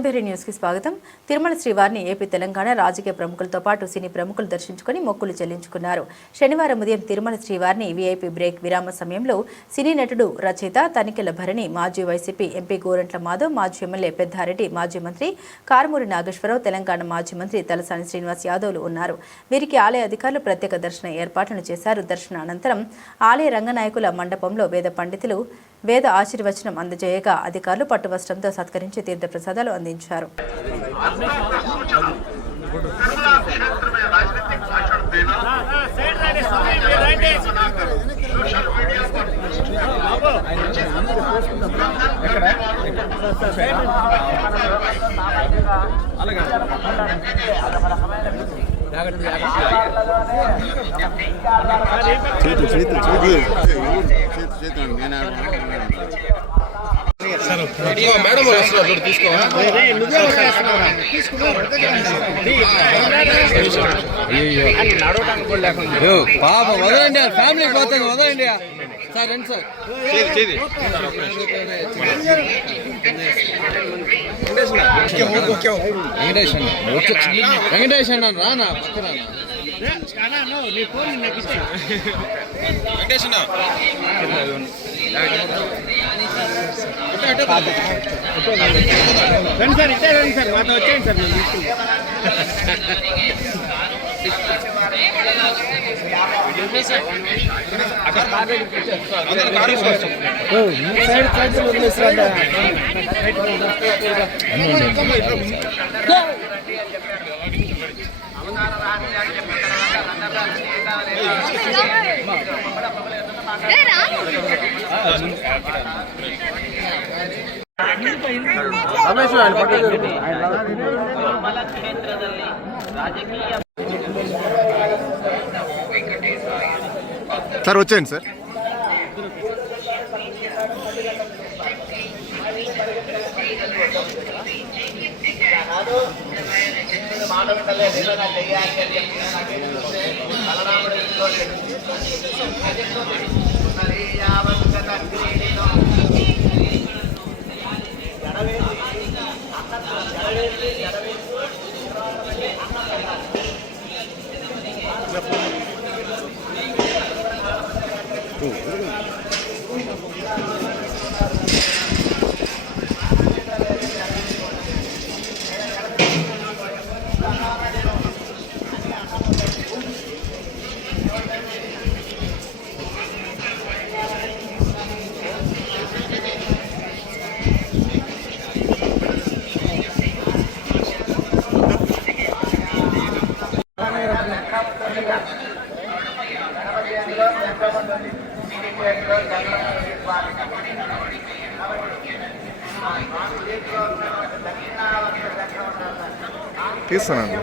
ఎస్ఎంబీఆర్ news కి స్వాగతం. తిరుమల శ్రీవారిని ఏపీ తెలంగాణ రాజకీయ ప్రముఖులతో పాటు సినీ ప్రముఖులు దర్శించుకుని మొక్కులు చెల్లించుకున్నారు. శనివారం ఉదయం తిరుమల శ్రీవారిని వీఐపీ బ్రేక్ విరామ సమయంలో సినీ నటుడు రచయిత తనికెళ్ల భరణి, మాజీ వైసీపీ ఎంపీ గోరంట్ల మాధవ్, మాజీ ఎమ్మెల్యే పెద్దారెడ్డి, మాజీ మంత్రి కారుమూరి నాగేశ్వరరావు, తెలంగాణ మాజీ మంత్రి తలసాని శ్రీనివాస్ యాదవ్లు ఉన్నారు. వీరికి ఆలయ అధికారులు ప్రత్యేక దర్శన ఏర్పాట్లను చేశారు. దర్శన అనంతరం ఆలయ రంగనాయకుల మండపంలో వేద పండితులు వేద ఆశీర్వచనం అందజేయగా అధికారులు పట్టువస్త్రంతో సత్కరించి తీర్థ ప్రసాదాలు అందించారు. పాప వదలండి, ఫ్యామిలీ పోతుంది, వదలండి సార్. రండి సార్. వెంకటేష్ అన్న రానా పక్కన రండి సార్, ఇట్టే రండి సార్, మాతో వచ్చేయండి సార్. సార్ వచ్చేయండి సార్. తీస్తానండి.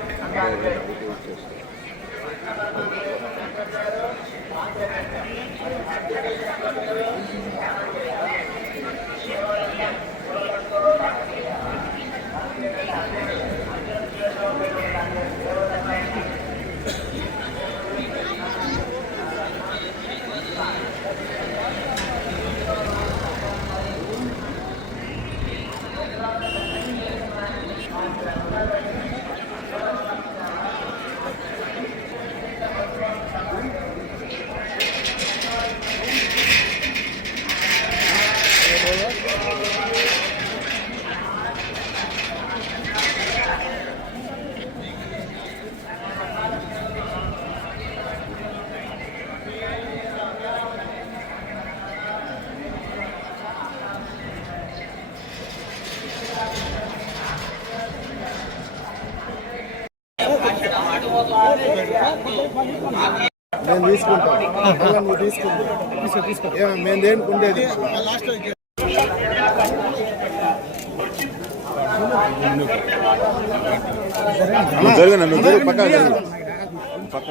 నేను తీసుకుంటాను, నువ్వు తీసుకుంటా. మేము దేనికి ఉండేది జరగను పక్క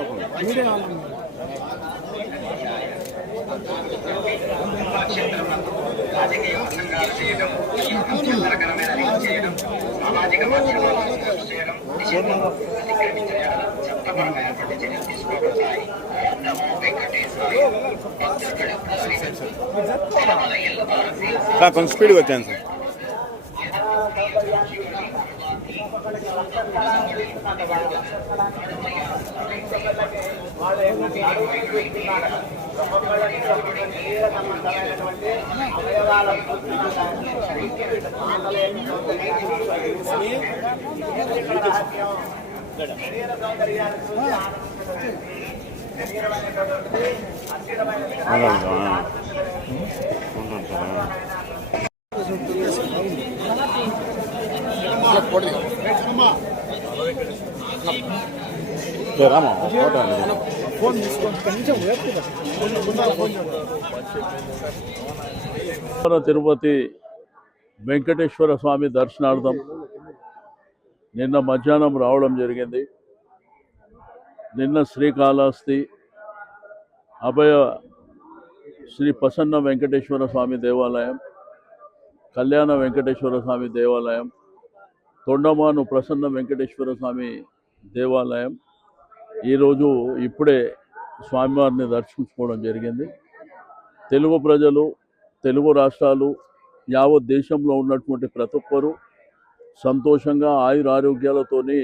కొంచెం స్పీడ్గా వచ్చాను సార్. తిరుపతి వెంకటేశ్వర స్వామి దర్శనార్థం నిన్న మధ్యాహ్నం రావడం జరిగింది. నిన్న శ్రీకాళహస్తి అభయ శ్రీ ప్రసన్న వెంకటేశ్వర స్వామి దేవాలయం, కళ్యాణ వెంకటేశ్వర స్వామి దేవాలయం, తొండమాను ప్రసన్న వెంకటేశ్వర స్వామి దేవాలయం ఈరోజు ఇప్పుడే స్వామివారిని దర్శించుకోవడం జరిగింది. తెలుగు ప్రజలు, తెలుగు రాష్ట్రాలు, యావత్ దేశంలో ఉన్నటువంటి ప్రతి ఒక్కరూ సంతోషంగా ఆయురారోగ్యాలతోని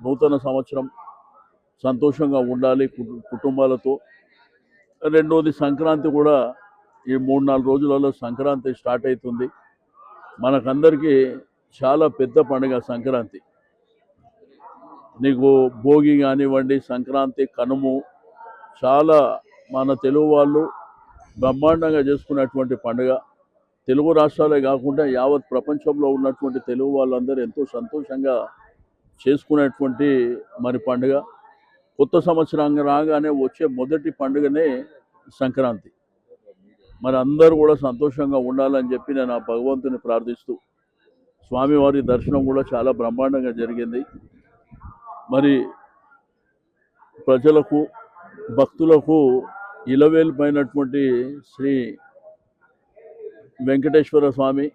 నూతన సంవత్సరం సంతోషంగా ఉండాలి కుటుంబాలతో. రెండోది సంక్రాంతి కూడా ఈ 3-4 రోజులలో సంక్రాంతి స్టార్ట్ అవుతుంది. మనకందరికీ చాలా పెద్ద పండుగ సంక్రాంతి. నీకు భోగి కానివ్వండి, సంక్రాంతి, కనుము చాలా మన తెలుగు వాళ్ళు బ్రహ్మాండంగా చేసుకున్నటువంటి పండుగ. తెలుగు రాష్ట్రాలే కాకుండా యావత్ ప్రపంచంలో ఉన్నటువంటి తెలుగు వాళ్ళందరూ ఎంతో సంతోషంగా చేసుకునేటువంటి మరి పండుగ. కొత్త సంవత్సరం రాగానే వచ్చే మొదటి పండుగనే సంక్రాంతి. మరి అందరూ కూడా సంతోషంగా ఉండాలని చెప్పి నేను ఆ భగవంతుని ప్రార్థిస్తూ, స్వామివారి దర్శనం కూడా చాలా బ్రహ్మాండంగా జరిగింది. మరి ప్రజలకు, భక్తులకు ఇలవేల్పైనటువంటి శ్రీ వెంకటేశ్వర స్వామి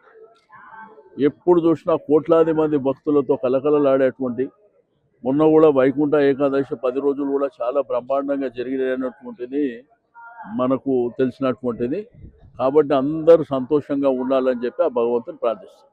ఎప్పుడు చూసినా కోట్లాది మంది భక్తులతో కలకలలాడేటువంటి, మొన్న కూడా వైకుంఠ ఏకాదశి 10 రోజులు కూడా చాలా బ్రహ్మాండంగా జరిగినటువంటిది మనకు తెలిసినటువంటిది. కాబట్టి అందరూ సంతోషంగా ఉండాలని చెప్పి ఆ భగవంతుని ప్రార్థిస్తాం.